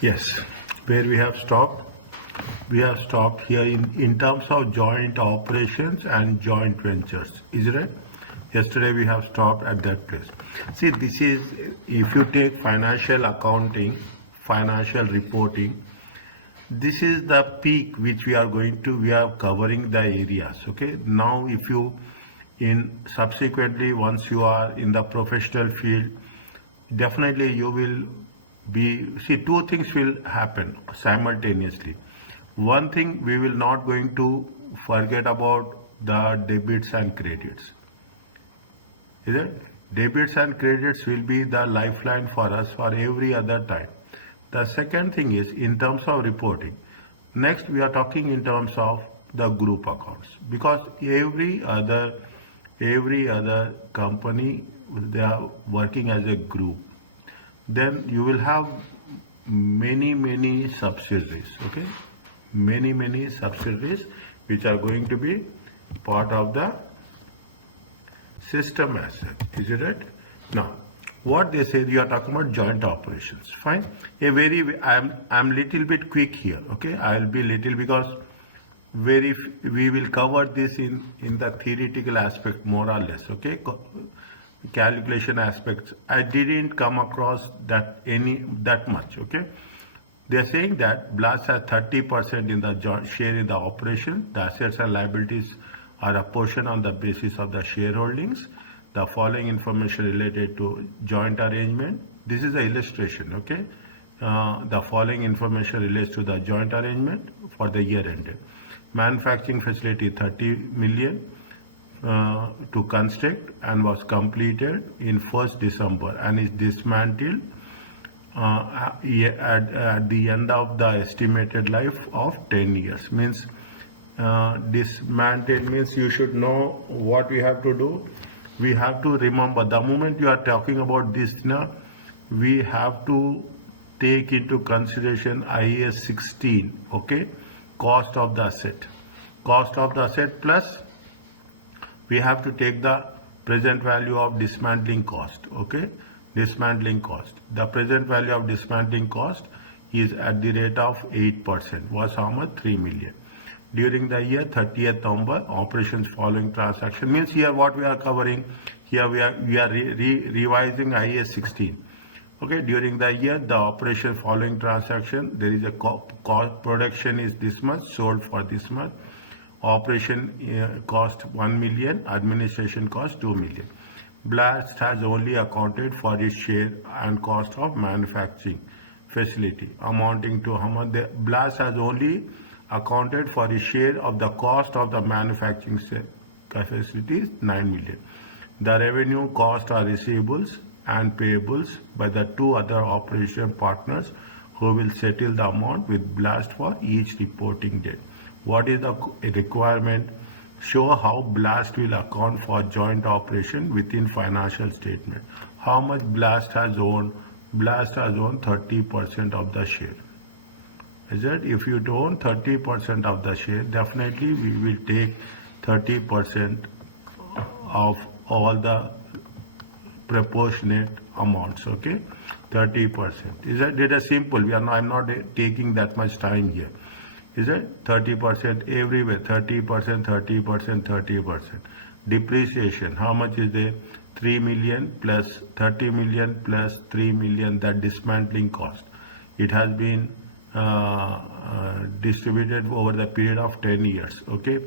Yes, where we have stopped? We have stopped here in terms of joint operations and joint ventures. Is it right? Yesterday we have stopped at that place. See, this is, if you take financial accounting, financial reporting, this is the peak which we are covering the areas. Okay. Now, if you, subsequently, once you are in the professional field, definitely you will see, two things will happen simultaneously. One thing, we will not going to forget about the debits and credits. Is it? Debits and credits will be the lifeline for us for every other time. The second thing is in terms of reporting. Next, we are talking in terms of the group accounts, because every other company, they are working as a group. Then you will have many subsidiaries. Okay, many subsidiaries which are going to be part of the system asset. Is it right? Now, what they say, you are talking about joint operations. Fine. I'm little bit quick here. Okay, I'll be little, because we will cover this in the theoretical aspect more or less. Okay, calculation aspects I didn't come across that much. Okay, they're saying that Blast has 30% in the share in the operation. The assets and liabilities are apportioned on the basis of the shareholdings. The following information related to joint arrangement. This is the illustration. Okay, the following information relates to the joint arrangement for the year ended. Manufacturing facility 30 million to construct and was completed in 1st December and is dismantled at the end of the estimated life of 10 years. Means dismantled means you should know what we have to do. We have to remember, the moment you are talking about this now, we have to take into consideration IAS 16. Okay, cost of the asset plus we have to take the present value of dismantling cost. Okay, dismantling cost. The present value of dismantling cost is at the rate of 8%. Was how much? 3 million. During the year 30th November, operations following transaction means here what we are covering. Here we are revising IAS 16. Okay, during the year, the operation following transaction, there is a production is this much, sold for this much. Operation cost 1 million, administration cost 2 million. Blast has only accounted for its share and cost of manufacturing facility, amounting to how much? Blast has only accounted for its share of the cost of the manufacturing facilities, 9 million. The revenue, cost are receivables and payables by the two other operation partners who will settle the amount with Blast for each reporting date. What is the requirement? Show how Blast will account for joint operation within financial statement. How much Blast has owned? Blast has owned 30% of the share. Is it? If you own 30% of the share, definitely we will take 30% of all the proportionate amounts. Okay, 30%. Is it? It is simple. I'm not taking that much time here. Is it? 30% everywhere. 30%, 30%. Depreciation. How much is there? 3 million plus 30 million plus 3 million. That dismantling cost. It has been distributed over the period of 10 years. Okay.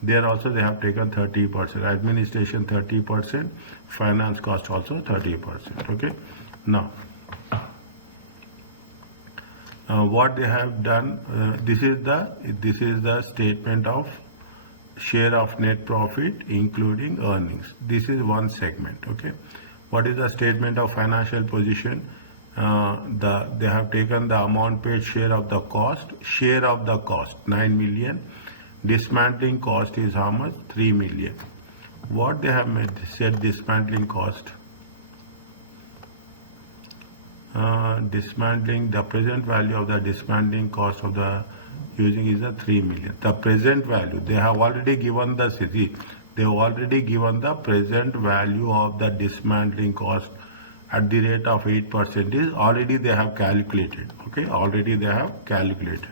There also they have taken 30%. Administration 30%. Finance cost also 30%. Okay. Now, what they have done, this is the statement of share of net profit including earnings. This is one segment. Okay, what is the statement of financial position? They have taken the amount paid, share of the cost 9 million. Dismantling cost is how much? 3 million. What they have said, dismantling cost, dismantling, the present value of the dismantling cost of the using is a 3 million. The present value, they have already given the city, they have already given the present value of the dismantling cost at the rate of 8% is already they have calculated. Okay, already they have calculated.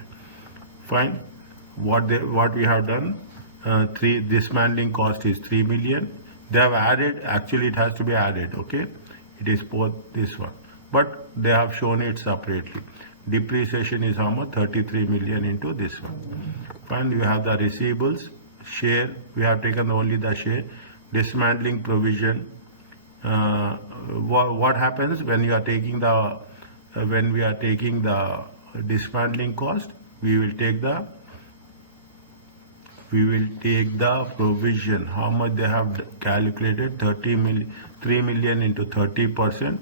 Fine. What we have done, dismantling cost is 3 million. They have added, actually it has to be added. Okay, it is both this one, but they have shown it separately. Depreciation is how much? 33 million into this one. Fine. You have the receivables, share. We have taken only the share. Dismantling provision. What happens when you are taking the when we are taking the dismantling cost? We will take the provision. How much they have calculated? 3 million into 30%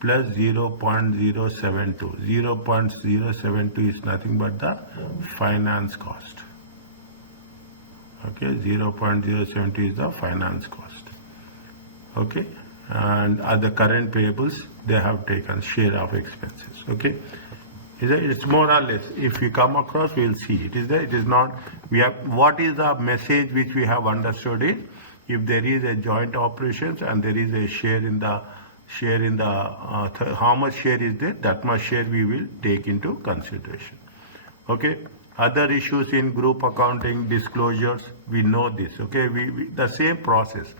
plus 0.072. 0.072 is nothing but the finance cost. Okay, 0.072 is the finance cost. Okay, and other current payables, they have taken share of expenses. Okay, it's more or less. If we come across, we will see. It is there. It is not. We have. What is the message which we have understood? It if there is a joint operations and there is a share in the how much share is there, that much share we will take into consideration. Okay. Other issues in group accounting disclosures, we know this. Okay, we the same process.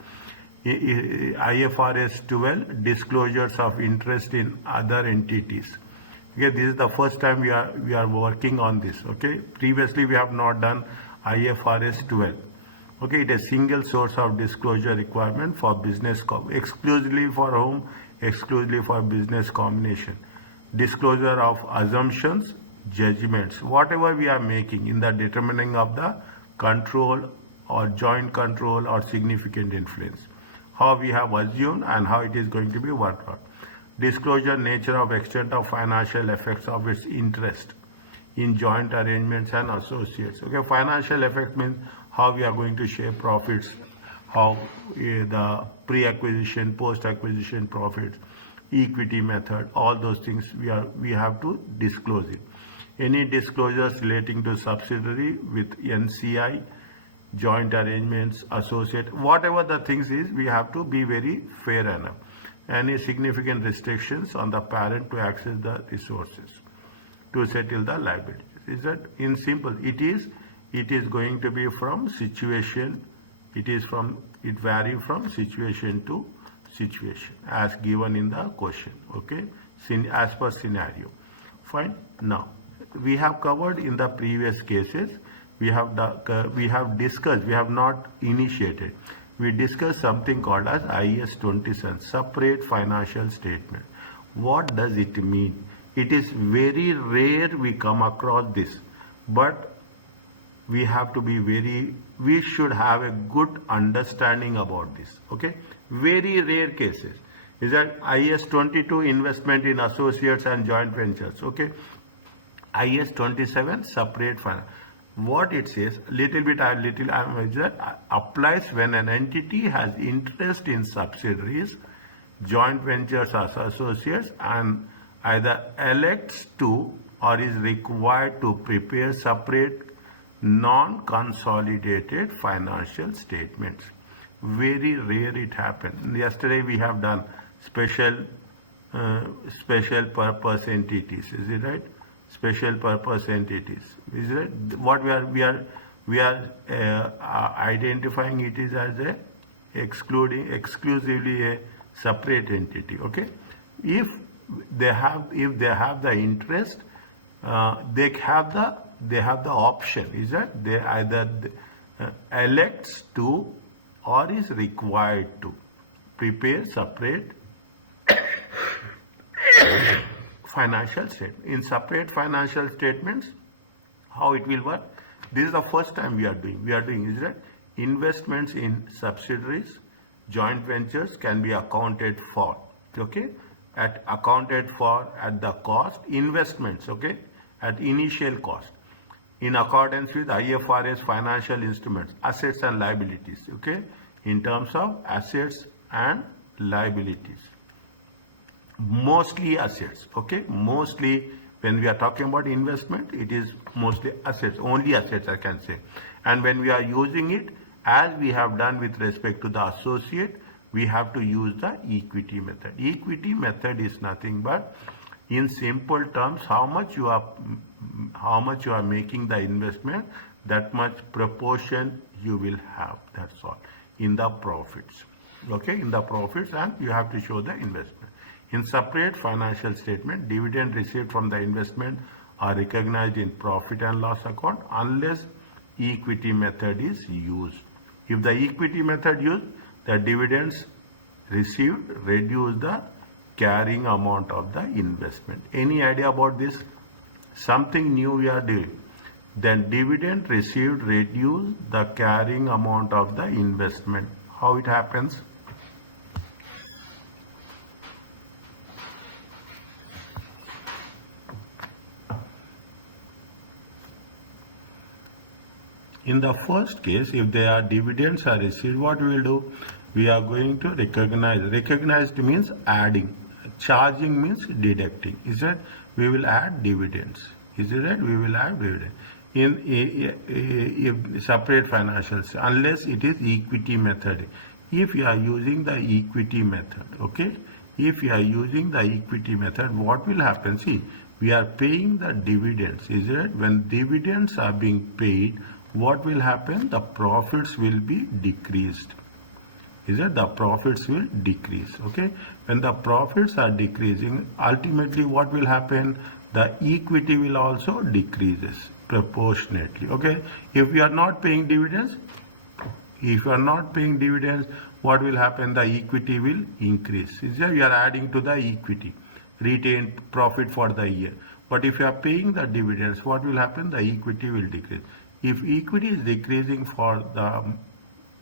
IFRS 12 disclosures of interest in other entities. Okay, this is the first time we are working on this. Okay, previously we have not done IFRS 12. Okay, it is a single source of disclosure requirement for business exclusively for whom? Exclusively for business combination. Disclosure of assumptions, judgments, whatever we are making in the determining of the control or joint control or significant influence. How we have assumed and how it is going to be worked out. Disclosure, nature of extent of financial effects of its interest in joint arrangements and associates. Okay, financial effect means how we are going to share profits, how the pre-acquisition, post-acquisition profits, equity method, all those things we have to disclose it. Any disclosures relating to subsidiary with NCI, joint arrangements, associate, whatever the things is, we have to be very fair enough. Any significant restrictions on the parent to access the resources to settle the liabilities. Is that in simple? It is going to be from situation. It varies from situation to situation as given in the question. Okay, as per scenario. Fine. Now we have covered in the previous cases. We have discussed. We have not initiated. We discussed something called as IAS 27, separate financial statement. What does it mean? It is very rare we come across this, but we have to be we should have a good understanding about this. Okay, very rare cases. Is that IAS 22, investment in associates and joint ventures. Okay, IAS 27, separate finance. What it says, that applies when an entity has interest in subsidiaries, joint ventures or associates, and either elects to or is required to prepare separate non-consolidated financial statements. Very rare it happens. Yesterday we have done special purpose entities. Is it right? Special purpose entities. Is it what we are identifying it is as a exclusively a separate entity. Okay, if they have the interest, they have the option. Is that they either elects to or is required to prepare separate financial statement. In separate financial statements, how it will work? This is the first time we are doing is that investments in subsidiaries, joint ventures can be accounted for. Okay, accounted for at the cost. Investments, okay, at initial cost in accordance with IFRS financial instruments, assets and liabilities. Okay, in terms of assets and liabilities. Mostly assets. Okay, mostly when we are talking about investment, it is mostly assets, only assets I can say. And when we are using it, as we have done with respect to the associate, we have to use the equity method. Equity method is nothing but, in simple terms, how much you are making the investment, that much proportion you will have. That's all in the profits. Okay, in the profits, and you have to show the investment. In separate financial statement, dividend received from the investment are recognized in profit and loss account unless equity method is used. If the equity method used, the dividends received reduce the carrying amount of the investment. Any idea about this? Something new we are doing. Then dividend received reduce the carrying amount of the investment. How it happens? In the first case, if there are dividends are received, what we will do? We are going to recognize. Recognized means adding. Charging means deducting. Is that we will add dividends? Is it right? We will add dividend in separate financials unless it is equity method. If you are using the equity method, okay? If you are using the equity method, what will happen? See, we are paying the dividends. Is it right? When dividends are being paid, what will happen? The profits will be decreased. Is that the profits will decrease? Okay, when the profits are decreasing, ultimately what will happen? The equity will also decreases proportionately. Okay, if we are not paying dividends, what will happen? The equity will increase. Is that we are adding to the equity, retained profit for the year. But if you are paying the dividends, what will happen? The equity will decrease. If equity is decreasing for the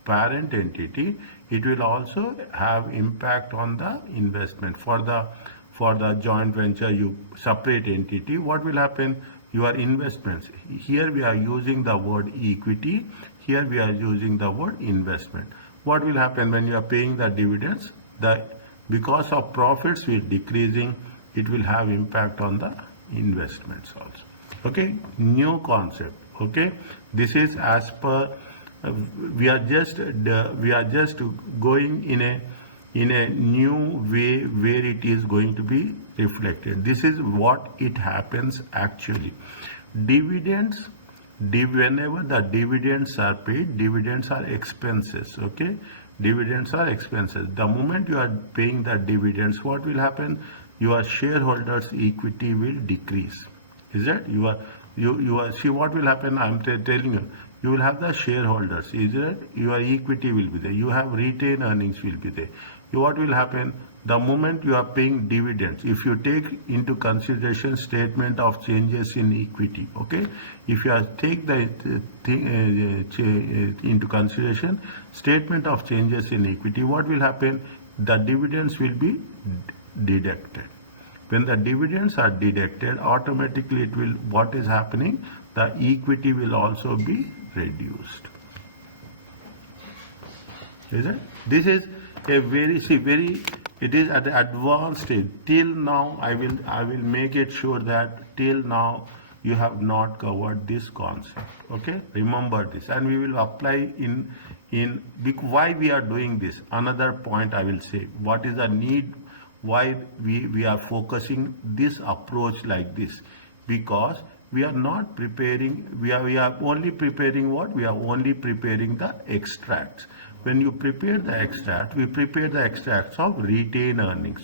parent entity, it will also have impact on the investment. For the joint venture, you separate entity, what will happen? Your investments. Here we are using the word equity. Here we are using the word investment. What will happen when you are paying the dividends? Because of profits will decreasing, it will have impact on the investments also. Okay, new concept. Okay, this is as per we are just going in a new way where it is going to be reflected. This is what it happens actually. Dividends, whenever the dividends are paid, dividends are expenses. Okay, dividends are expenses. The moment you are paying the dividends, what will happen? Your shareholders' equity will decrease. Is that you are see what will happen? I am telling you. You will have the shareholders. Is that your equity will be there? You have retained earnings will be there. What will happen? The moment you are paying dividends, if you take into consideration statement of changes in equity, okay? If you take the into consideration statement of changes in equity, what will happen? The dividends will be deducted. When the dividends are deducted, automatically it will, what is happening? The equity will also be reduced. Is it? This is a very it is at the advanced stage. Till now, I will make it sure that till now you have not covered this concept. Okay, remember this, and we will apply in why we are doing this. Another point I will say, what is the need, why we are focusing this approach like this, because we are not preparing, we are only preparing what? We are only preparing the extracts. When you prepare the extract, we prepare the extracts of retained earnings.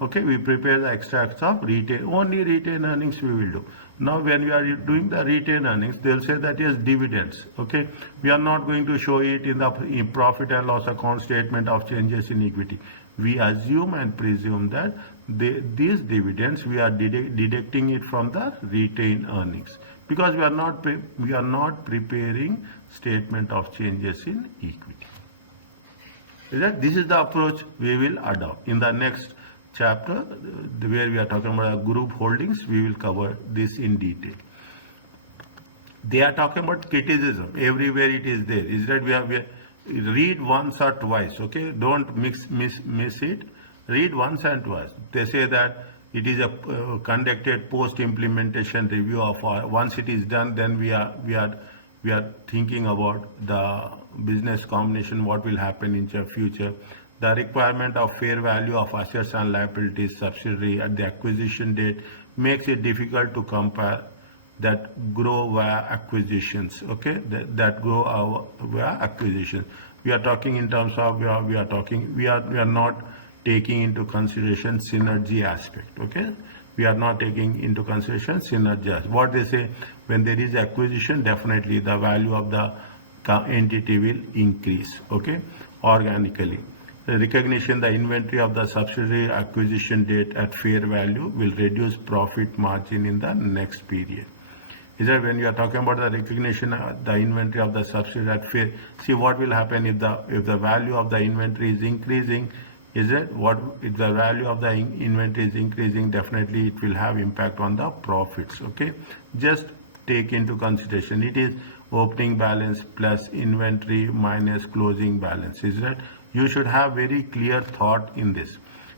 Okay, we prepare the extracts of only retained earnings we will do. Now when we are doing the retained earnings, they'll say that is dividends. Okay, we are not going to show it in the profit and loss account statement of changes in equity. We assume and presume that these dividends we are deducting it from the retained earnings, because we are not preparing statement of changes in equity. This is the approach we will adopt. In the next chapter, where we are talking about group holdings, we will cover this in detail. They are talking about criticism. Everywhere it is there. Is that we have read once or twice. Okay, don't miss it. Read once and twice. They say that it is a conducted post implementation review of once it is done, then we are thinking about the business combination, what will happen in the future. the requirement of fair value of assets and liabilities subsidiary at the acquisition date makes it difficult to compare that grow via acquisitions, okay, that grow via acquisition. We are talking in terms of, we are not taking into consideration synergy aspect, okay. We are not taking into consideration synergy. What they say, when there is acquisition, definitely the value of the entity will increase, okay, organically. The recognition, the inventory of the subsidiary acquisition date at fair value will reduce profit margin in the next period. Is that when you are talking about the recognition, the inventory of the subsidiary at fair, see what will happen if the value of the inventory is increasing. Is it what if the value of the inventory is increasing? Definitely it will have impact on the profits. Okay, just take into consideration it is opening balance plus inventory minus closing balance. Is that you should have very clear thought in this.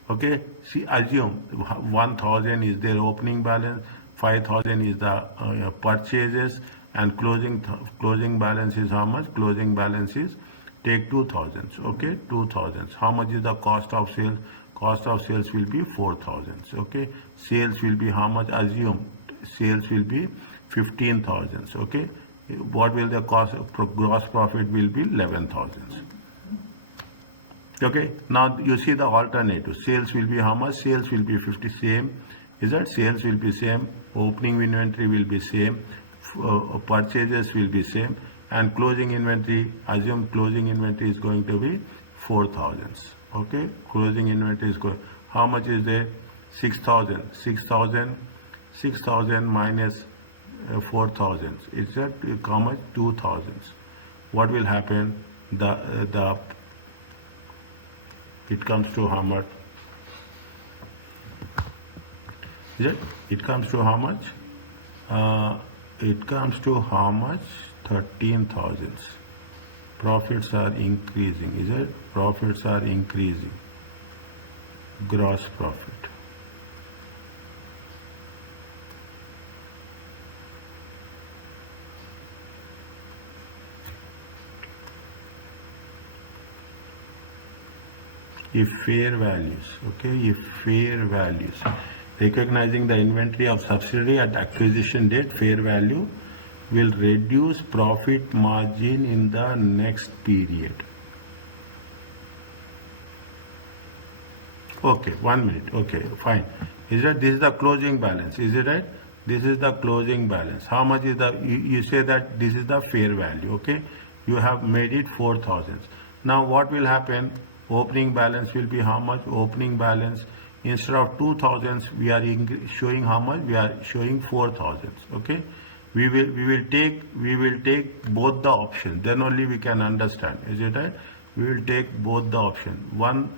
Okay, see, assume 1,000 is their opening balance, 5,000 is the purchases, and closing balance is how much? Closing balance is, take 2,000. Okay, 2,000. How much is the cost of sales? Cost of sales will be 4,000. Okay, sales will be how much? Assume sales will be 15,000. Okay, what will the cost? Gross profit will be 11,000. Okay, now you see the alternative. Sales will be how much? Sales will be 50, same. Is that sales will be same, opening inventory will be same, purchases will be same, and closing inventory, assume closing inventory is going to be 4,000. Okay, closing inventory is going, how much is there? 6,000. 6,000 minus 4,000. Is that how much? 2,000. What will happen? It comes to how much? It comes to how much? It comes to how much? 13,000. Profits are increasing. Is it? Profits are increasing. Gross profit. If fair values, okay, if fair values, recognizing the inventory of subsidiary at acquisition date, fair value will reduce profit margin in the next period. Okay, 1 minute. Okay, fine. Is that this is the closing balance? Is it right? This is the closing balance. How much is the? You say that this is the fair value. Okay, you have made it 4,000. Now what will happen? Opening balance will be how much? Opening balance, instead of 2,000 we are showing how much? We are showing 4,000. Okay, we will take both the options, then only we can understand. Is it right? We will take both the option. One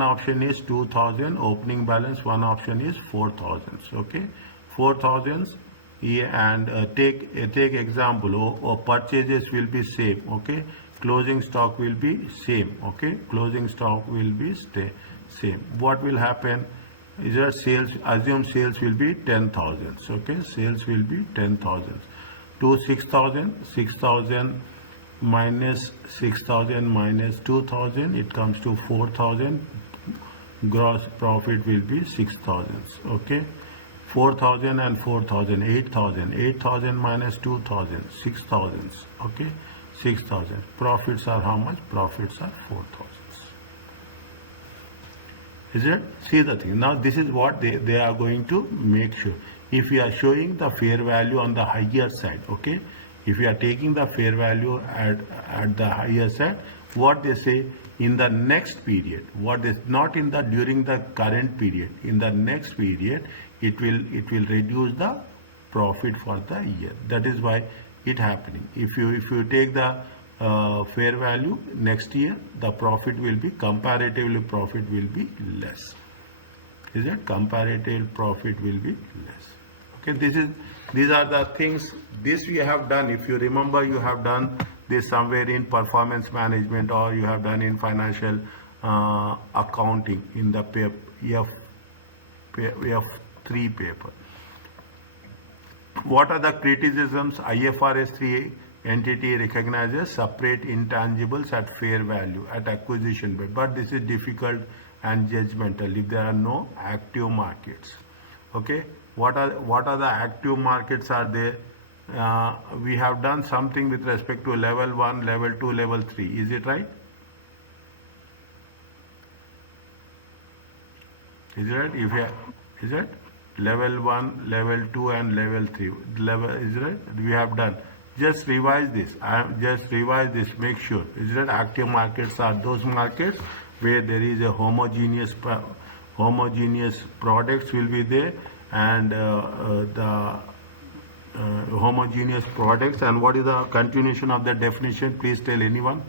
option is 2,000 opening balance, one option is 4,000. Okay, 4,000. Yeah, and take example, or purchases will be same. Okay, closing stock will be same. Okay, closing stock will be same. What will happen is that sales, assume sales will be 10,000. Okay, sales will be 10,000 to 6,000. 6,000 minus 6,000 minus 2,000, it comes to 4,000. Gross profit will be 6,000. Okay, 4,000 and 4,000, 8,000. 8,000 minus 2,000, 6,000. Okay, 6,000. Profits are how much? Profits are 4,000. Is it? See the thing. Now this is what they are going to make sure. If we are showing the fair value on the higher side, okay, if we are taking the fair value at the higher side, what they say in the next period, what is not in the during the current period, in the next period, it will reduce the profit for the year. That is why it happening. If you take the fair value next year, the profit will be comparatively profit will be less. Is it? Comparative profit will be less. Okay, these are the things. This we have done. If you remember, you have done this somewhere in performance management, or you have done in financial accounting in the F3 paper. What are the criticisms IFRS 3 entity recognizes separate intangibles at fair value at acquisition, but this is difficult and judgmental if there are no active markets. Okay, what are the active markets are there? We have done something with respect to level 1, level 2, level 3. Is it right? Is it right? Is it level 1, level 2, and level 3? Level is it right? We have done. Just revise this. Just revise this. Make sure. Is it right? Active markets are those markets where there is a homogeneous products will be there, and the homogeneous products. And what is the continuation of the definition? Please tell anyone.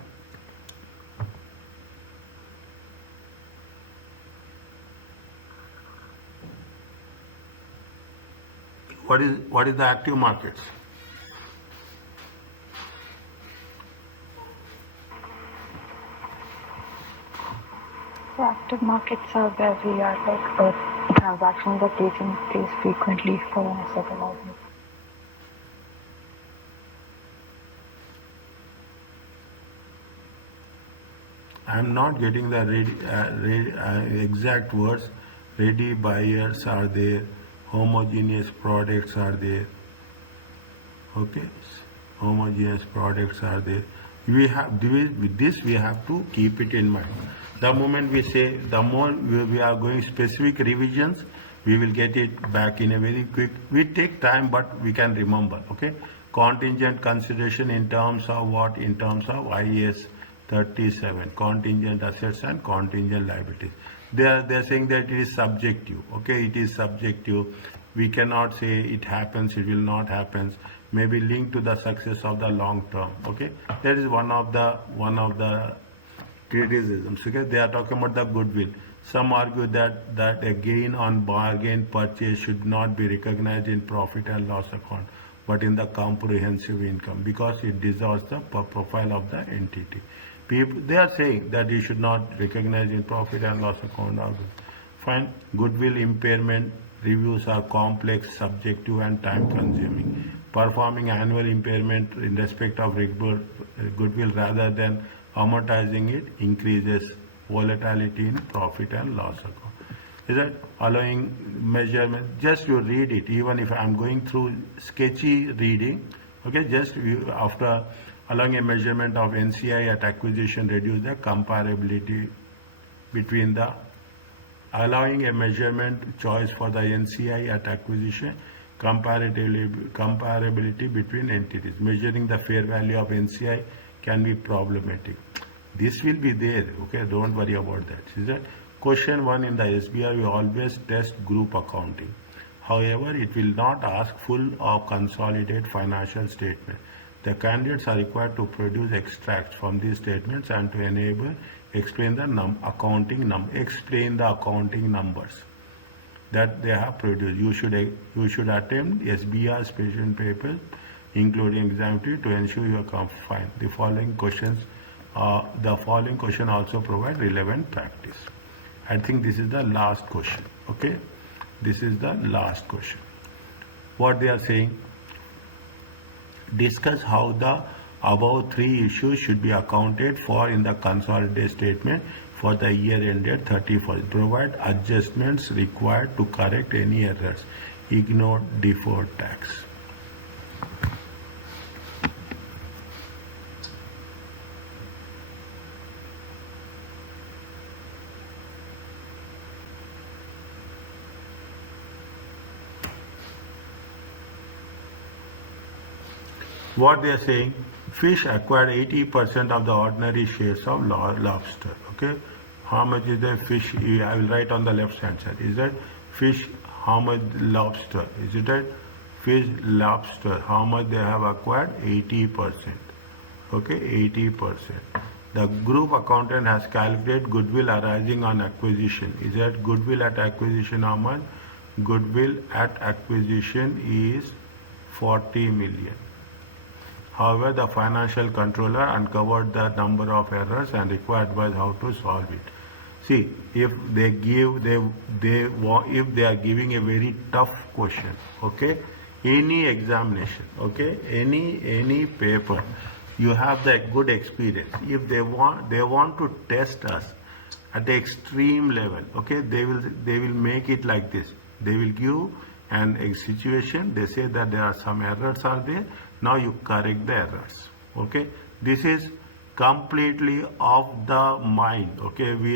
What is the active markets? So active markets are where we are like transactions are taking place frequently for an asset allowance. I am not getting the exact words. Ready buyers are there, homogeneous products are there. Okay, homogeneous products are there. We have with this we have to keep it in mind. The moment we say, the more we are going specific revisions, we will get it back in a very quick. We take time, but we can remember. Okay, contingent consideration in terms of what? In terms of IAS 37, contingent assets and contingent liabilities. They are saying that it is subjective. Okay, it is subjective. We cannot say it happens, it will not happen. Maybe linked to the success of the long term. Okay, that is one of the criticisms. Okay, they are talking about the goodwill. Some argue that a gain on bargain purchase should not be recognized in profit and loss account, but in the comprehensive income, because it distorts the profile of the entity. They are saying that you should not recognize in profit and loss account. Fine. Goodwill impairment reviews are complex, subjective, and time consuming. Performing annual impairment in respect of goodwill rather than amortizing it increases volatility in profit and loss account. Is that allowing measurement? Just you read it. Even if I am going through sketchy reading, okay, just after allowing a measurement of NCI at acquisition reduce the comparability between the allowing a measurement choice for the NCI at acquisition comparability between entities. Measuring the fair value of NCI can be problematic. This will be there. Okay, don't worry about that. Is that question 1 in the SBR? We always test group accounting. However, it will not ask full or consolidated financial statement. The candidates are required to produce extracts from these statements and to explain the accounting numbers that they have produced. You should attempt SBR special papers, including examinative, to ensure you are confined. The following question also provide relevant practice. I think this is the last question. Okay, this is the last question. What they are saying? Discuss how the above 3 issues should be accounted for in the consolidated statement for the year ended 31st. Provide adjustments required to correct any errors. Ignore deferred tax. What they are saying, fish acquired 80% of the ordinary shares of lobster. Okay, how much is the fish? I will write on the left hand side. Is that fish? How much lobster? Is it right? Fish, lobster. How much they have acquired? 80%. Okay, 80%. The group accountant has calculated goodwill arising on acquisition. Is that goodwill at acquisition how much? Goodwill at acquisition is 40 million. However, the financial controller uncovered the number of errors and required advice how to solve it. See, if they are giving a very tough question, okay, any examination, okay, any paper, you have the good experience. If they want to test us at the extreme level, okay, they will make it like this. They will give a situation. They say that there are some errors are there. Now you correct the errors. Okay, this is completely off the mind. Okay, we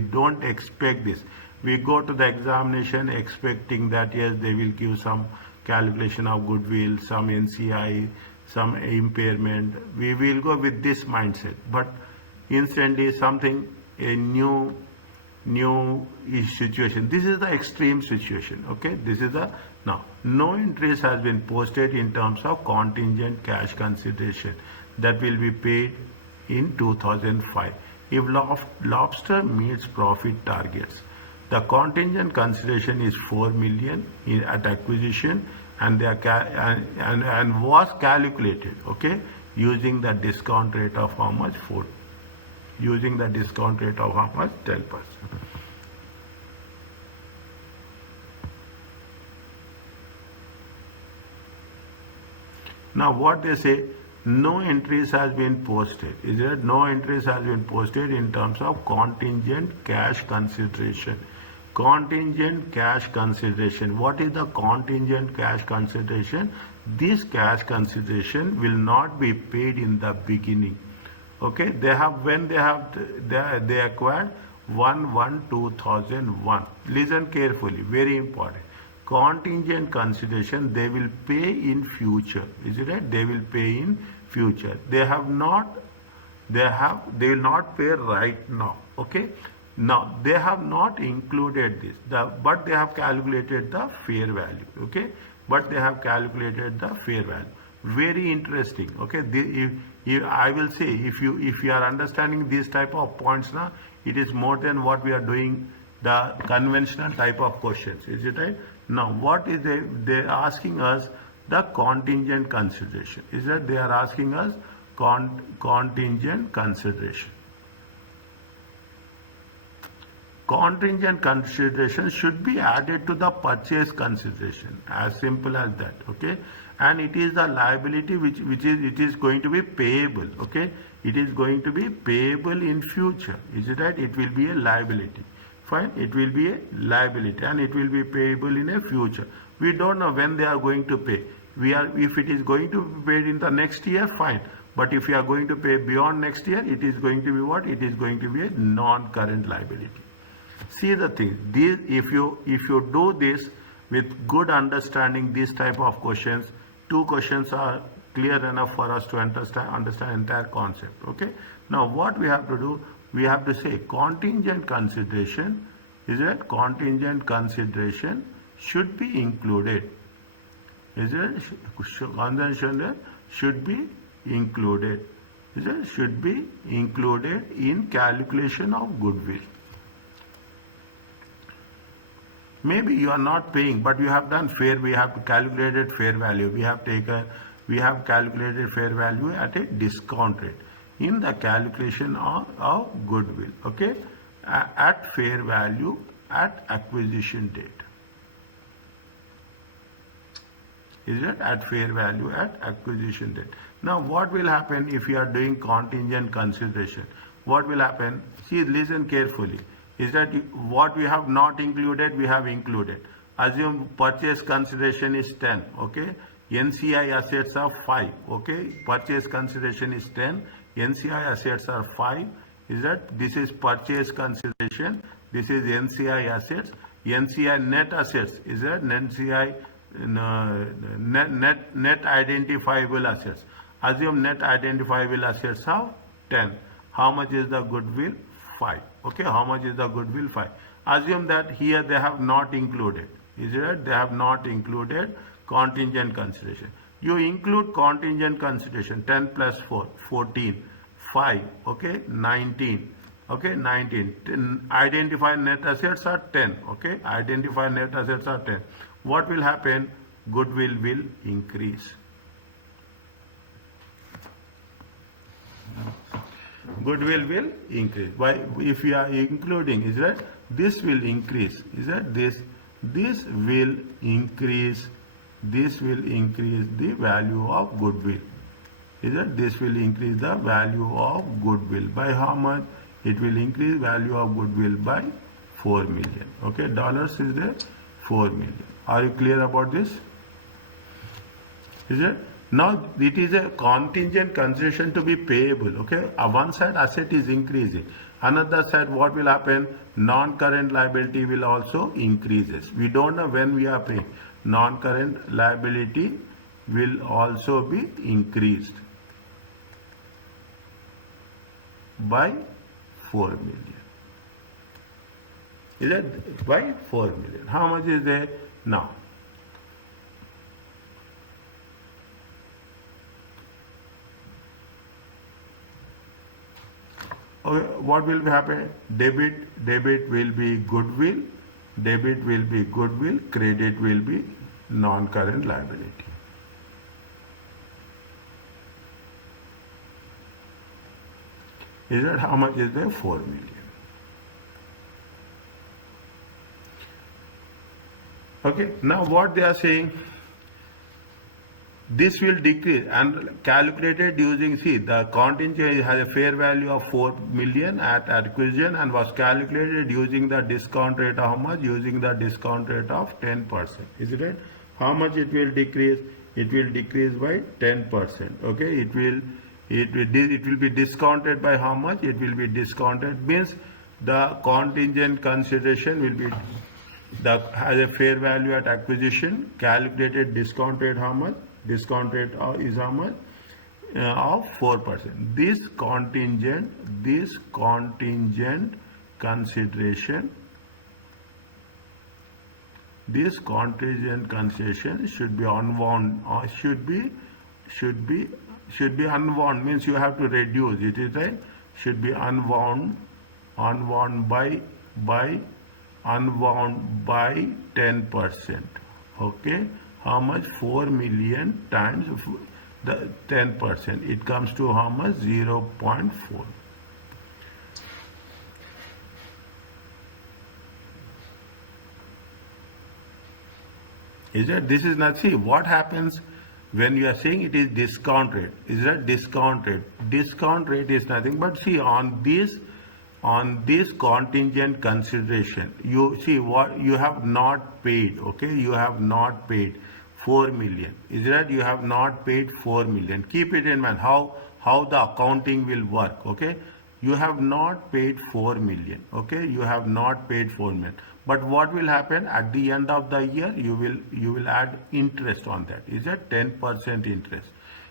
don't expect this. We go to the examination expecting that yes, they will give some calculation of goodwill, some NCI, some impairment. We will go with this mindset, but instantly a new situation. This is the extreme situation. Okay, this is the now no interest has been posted in terms of contingent cash consideration that will be paid in 2005 if lobster meets profit targets. The contingent consideration is 4 million at acquisition, and and was calculated, okay, using the discount rate of how much? 4. Using the discount rate of how much? 10%. Now what they say, no entries has been posted. Is there no entries has been posted in terms of contingent cash consideration? Contingent cash consideration. What is the contingent cash consideration? This cash consideration will not be paid in the beginning. Okay, they acquired 1/1/2001. Listen carefully, very important. Contingent consideration they will pay in future. Is it right? They will pay in future. They will not pay right now. Okay. Now they have not included this, but they have calculated the fair value. Okay, but they have calculated the fair value. Very interesting. Okay, I will say if you are understanding these type of points now, it is more than what we are doing the conventional type of questions. Is it right? Now what is they asking us? The contingent consideration. Is that they are asking us contingent consideration. Contingent consideration should be added to the purchase consideration, as simple as that. Okay, and it is the liability which is going to be payable. Okay, it is going to be payable in future. Is it right? It will be a liability. Fine, it will be a liability and it will be payable in a future. We don't know when they are going to pay. If it is going to be paid in the next year, fine. But if you are going to pay beyond next year, it is going to be what? It is going to be a non-current liability. See the thing, if you do this with good understanding these type of questions, 2 questions are clear enough for us to understand entire concept. Okay. Now what we have to do, we have to say contingent consideration, is it? Contingent consideration should be included. Is it? Consideration should be included. Is it? Should be included in calculation of goodwill. Maybe you are not paying, but you have done fair. We have calculated fair value. We have calculated fair value at a discount rate in the calculation of goodwill. Okay, at fair value at acquisition date. Is it? At fair value at acquisition date. Now, what will happen if you are doing contingent consideration? What will happen? See, listen carefully. Is that what we have not included, we have included. Assume purchase consideration is 10, okay? NCI assets are 5, okay? Purchase consideration is 10, NCI assets are 5. Is that this is purchase consideration, this is NCI assets, NCI net assets, is that NCI net identifiable assets. Assume net identifiable assets are 10. How much is the goodwill? 5. Okay, how much is the goodwill? 5. Assume that here they have not included. Is it? They have not included contingent consideration. You include contingent consideration. 10 plus 4, 14. 5. Okay, 19. Okay, 19. Identify net assets are 10. Okay, identify net assets are 10. What will happen? Goodwill will increase. Goodwill will increase. Why? If you are including, is that this will increase? Is that this will increase this will increase the value of goodwill. Is that this will increase the value of goodwill by how much? It will increase value of goodwill by 4 million. Okay, dollars is there, 4 million. Are you clear about this? Is it? Now it is a contingent consideration to be payable. Okay, one side asset is increasing, another side what will happen? Non-current liability will also increases. We don't know when we are paying. Non-current liability will also be increased by 4 million. Is that by 4 million? How much is there now? Okay, what will happen? Debit will be goodwill, debit will be goodwill, credit will be non-current liability. Is that how much is there? 4 million. Okay, now what they are saying, this will decrease and calculated using, see, the contingent has a fair value of 4 million at acquisition and was calculated using the discount rate of how much? Using the discount rate of 10%. Is it right? How much it will decrease? It will decrease by 10%. Okay, it will be discounted by how much? It will be discounted means the contingent consideration will be has a fair value at acquisition, calculated discount rate how much? Discount rate is how much? Of 4%. This contingent consideration should be unwound or should be unwound means you have to reduce it, is right? Should be unwound by 10%. Okay, how much? 4 million times the 10%. It comes to how much? 0.4. Is that this is not, see what happens when you are saying it is discount rate. Is that discount rate? Discount rate is nothing but, see, on this contingent consideration, you see what you have not paid. Okay, you have not paid 4 million. Is that you have not paid 4 million? Keep it in mind how the accounting will work. Okay, you have not paid 4 million. Okay, you have not paid 4 million. But what will happen at the end of the year? You will add interest on that. Is that 10% interest?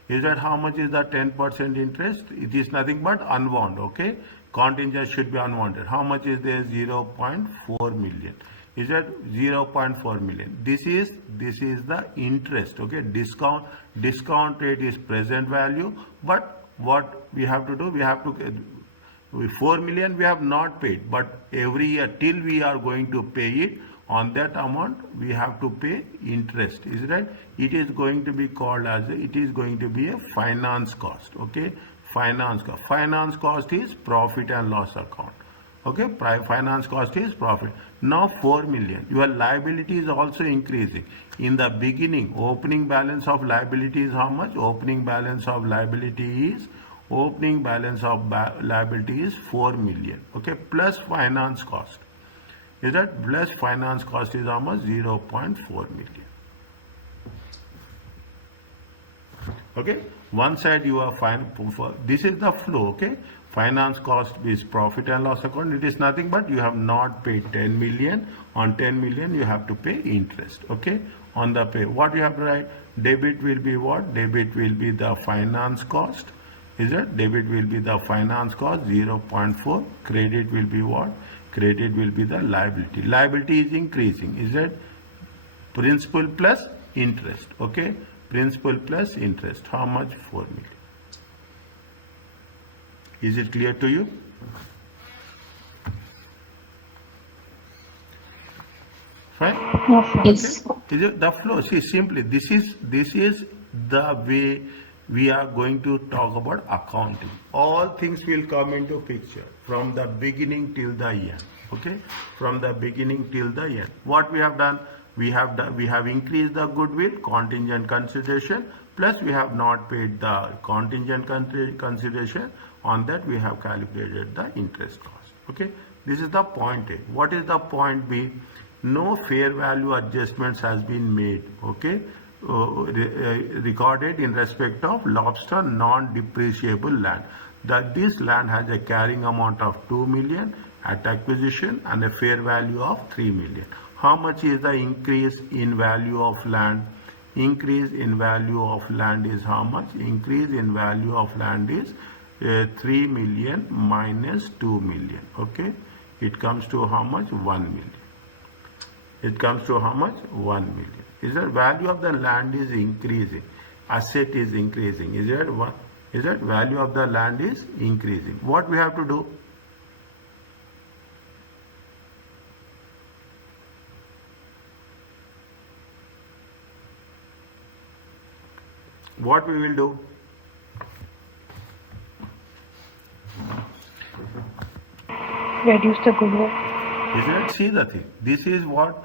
Is that how much is the 10% interest? It is nothing but unwound. Okay, contingent should be unwounded. How much is there? 0.4 million. Is that 0.4 million? This is the interest. Okay, discount rate is present value, but what we have to do? We have to 4 million we have not paid, but every year till we are going to pay it, on that amount we have to pay interest. Is right? It is going to be called as it is going to be a finance cost. Okay, finance cost is profit and loss account. Okay, finance cost is profit. Now 4 million. Your liability is also increasing. In the beginning, opening balance of liability is how much? Opening balance of liability is 4 million. Okay, plus finance cost. Is that plus finance cost is how much? 0.4 million. Okay, one side you are fine. This is the flow. Okay, finance cost is profit and loss account. It is nothing but you have not paid 10 million. On 10 million you have to pay interest. Okay, on the pay, what you have to write? Debit will be what? Debit will be the finance cost. Is that debit will be the finance cost 0.4. Credit will be what? Credit will be the liability. Liability is increasing. Is that principal plus interest? Okay, principal plus interest. How much? 4 million. Is it clear to you? Fine. Yes, sir. Is it the flow? See, simply this is the way we are going to talk about accounting. All things will come into picture from the beginning till the end. Okay, from the beginning till the end. What we have done? we have increased the goodwill, contingent consideration, plus we have not paid the contingent consideration. On that we have calculated the interest cost. Okay, this is the point A. What is the point B? No fair value adjustments has been made. Okay, recorded in respect of lobster non-depreciable land. That this land has a carrying amount of 2 million at acquisition and a fair value of 3 million. How much is the increase in value of land? Increase in value of land is how much? Increase in value of land is 3 million minus 2 million. Okay, it comes to how much? 1 million. It comes to how much? 1 million. Is that value of the land is increasing? Asset is increasing. Is that value of the land is increasing? What we have to do? What we will do? Reduce the goodwill. See the thing. This is what?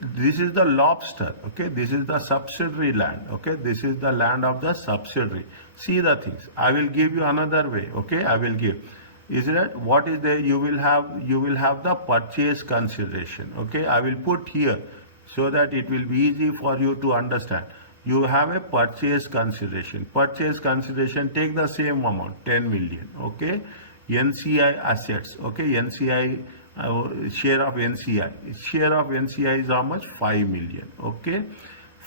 This is the lobster. Okay, this is the subsidiary land. Okay, this is the land of the subsidiary. See the things. I will give you another way. Okay, I will give. Is that what is there? You will have the purchase consideration. Okay, I will put here so that it will be easy for you to understand. You have a purchase consideration. Purchase consideration, take the same amount, 10 million. Okay, NCI assets. Okay, NCI. Share of NCI. Share of NCI is how much? 5 million. Okay,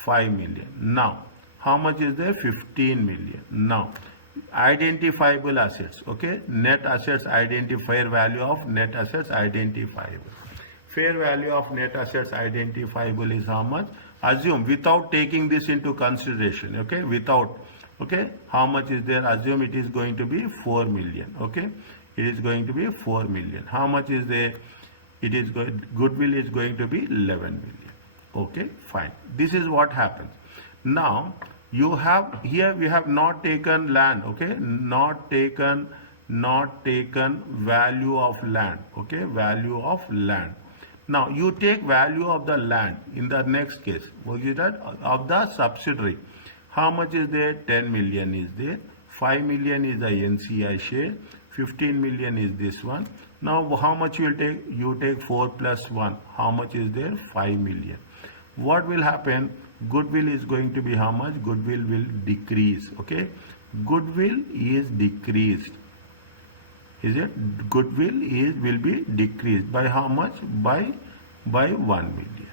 5 million. Now, how much is there? 15 million. Now, identifiable assets. Okay, net assets fair value of net assets identifiable. Fair value of net assets identifiable is how much? Assume without taking this into consideration. Okay, without. Okay, how much is there? Assume it is going to be 4 million. Okay. It is going to be 4 million. How much is there? It is goodwill is going to be 11 million. Okay, fine. This is what happens. Now you have here we have not taken land. Okay, not taken value of land. Okay, value of land. Now you take value of the land in the next case. What is that? Of the subsidiary. How much is there? 10 million is there. 5 million is the NCI share. 15 million is this one. Now how much you will take? You take 4 plus 1. How much is there? 5 million. What will happen? Goodwill is going to be how much? Goodwill will decrease. Okay, goodwill is decreased. Is it? Goodwill will be decreased by how much? By 1 million.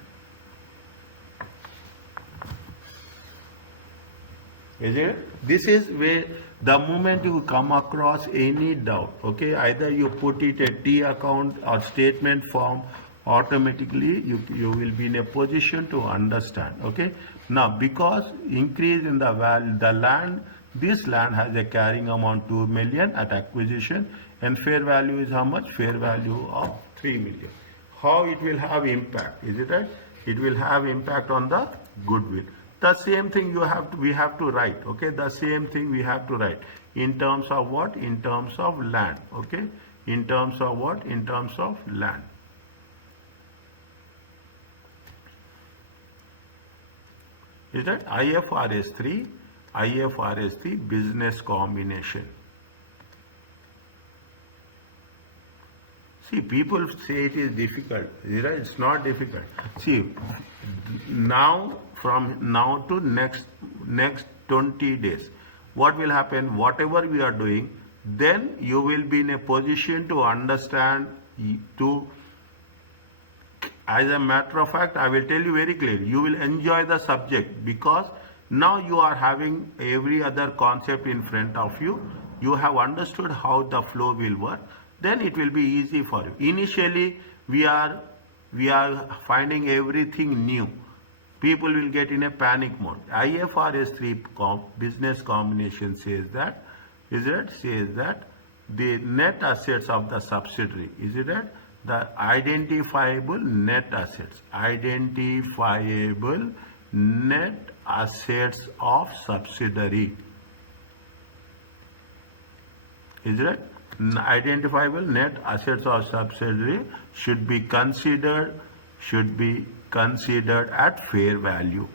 Is it? This is where the moment you come across any doubt, okay, either you put it a T account or statement form, automatically you will be in a position to understand. Okay. Now because increase in the value, the land, this land has a carrying amount 2 million at acquisition and fair value is how much? Fair value of 3 million. How it will have impact? Is it right? It will have impact on the goodwill. The same thing we have to write. Okay, the same thing we have to write in terms of what? In terms of land. Okay, in terms of what? In terms of land. Is that IFRS 3 business combination. See, people say it is difficult. It's not difficult. See, now from now to next 20 days, what will happen? Whatever we are doing, then you will be in a position to understand. As a matter of fact, I will tell you very clearly, you will enjoy the subject because now you are having every other concept in front of you. You have understood how the flow will work. Then it will be easy for you. Initially, we are finding everything new. People will get in a panic mode. IFRS 3 business combination says that, says that the net assets of the subsidiary, the identifiable net assets of subsidiary. Identifiable net assets of subsidiary should be considered considered at fair value.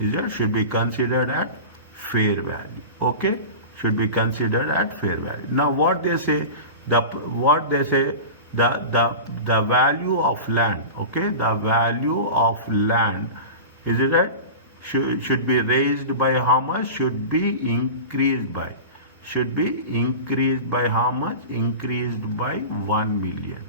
Is it? Should be considered at fair value. Okay? Should be considered at fair value. Now what they say, the value of land, okay? The value of land, is it right? Should be raised by how much? Should be increased by. Should be increased by how much? Increased by 1 million.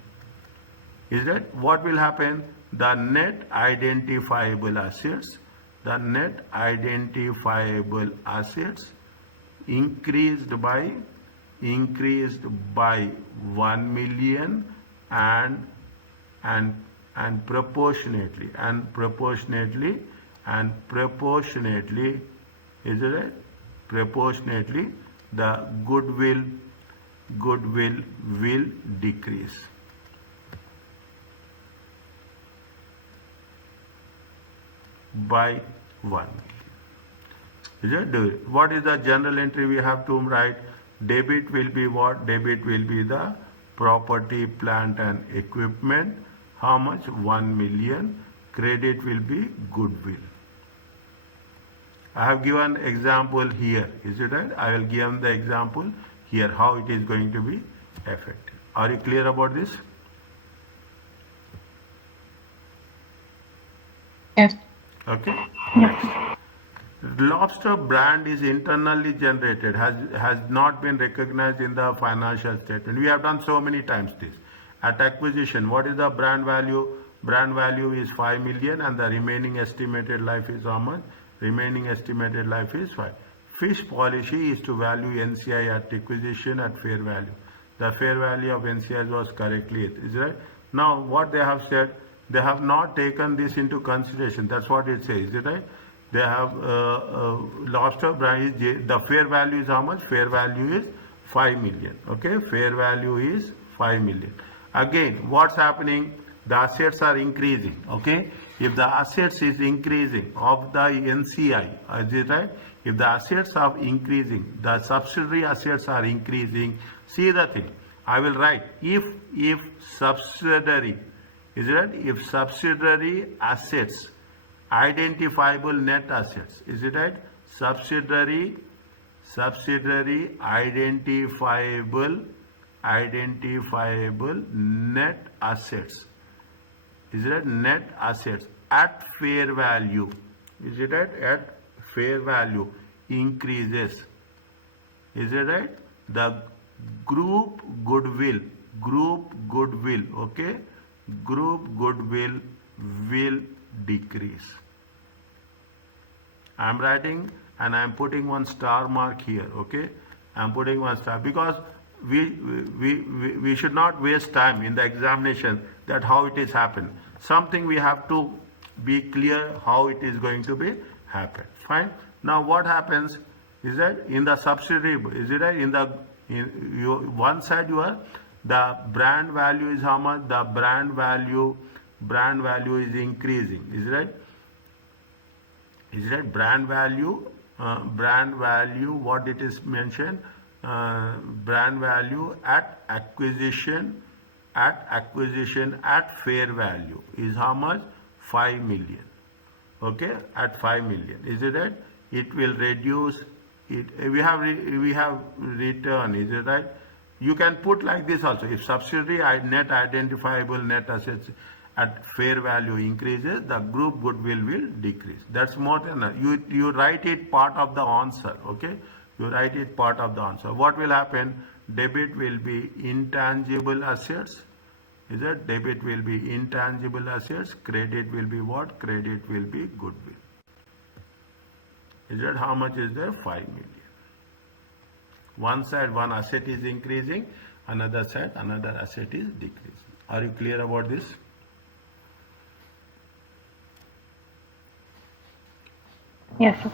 Is that what will happen? The net identifiable assets, the net identifiable assets increased by 1 million and proportionately, is it right? Proportionately the goodwill will decrease. By 1 million. Is it? What is the general entry we have to write? Debit will be what? Debit will be the property, plant and equipment. How much? 1 million. Credit will be goodwill. I have given example here. Is it right? I will give the example here how it is going to be effective. Are you clear about this? Yes. Okay. Next. Lobster brand is internally generated, has not been recognized in the financial statement. We have done so many times this. At acquisition, what is the brand value? Brand value is 5 million and the remaining estimated life is how much? Remaining estimated life is 5. Fish policy is to value NCI at acquisition at fair value. The fair value of NCI was correctly, is right? Now what they have said, they have not taken this into consideration. That's what it says, is it right? They have lobster brand is the fair value is how much? Fair value is 5 million. Okay, fair value is 5 million. Again, what's happening? The assets are increasing. Okay, if the assets is increasing of the NCI, is it right? If the assets are increasing, the subsidiary assets are increasing. See the thing. I will write if subsidiary, is it right? If subsidiary assets, identifiable net assets, is it right? Subsidiary identifiable net assets, is it right? Net assets at fair value, is it right? At fair value increases, is it right? The group goodwill, okay, group goodwill will decrease. I am writing and I am putting one star mark here. Okay, I am putting one star because we should not waste time in the examination that how it is happened. Something we have to be clear how it is going to be happen. Fine. Now what happens is that in the subsidiary, is it right? One side you are the brand value is how much? The brand value is increasing. Is it right? Is it right? Brand value, what it is mentioned? Brand value at acquisition at fair value is how much? 5 million. Okay, at 5 million. Is it right? It will reduce it. We have return. Is it right? You can put like this also. If subsidiary net identifiable net assets at fair value increases, the group goodwill will decrease. That's more than that. You write it part of the answer. Okay, you write it part of the answer. What will happen? Debit will be intangible assets. Is it? Debit will be intangible assets. Credit will be what? Credit will be goodwill. Is that how much is there? 5 million. One side, one asset is increasing. Another side, another asset is decreasing. Are you clear about this? Yes, sir.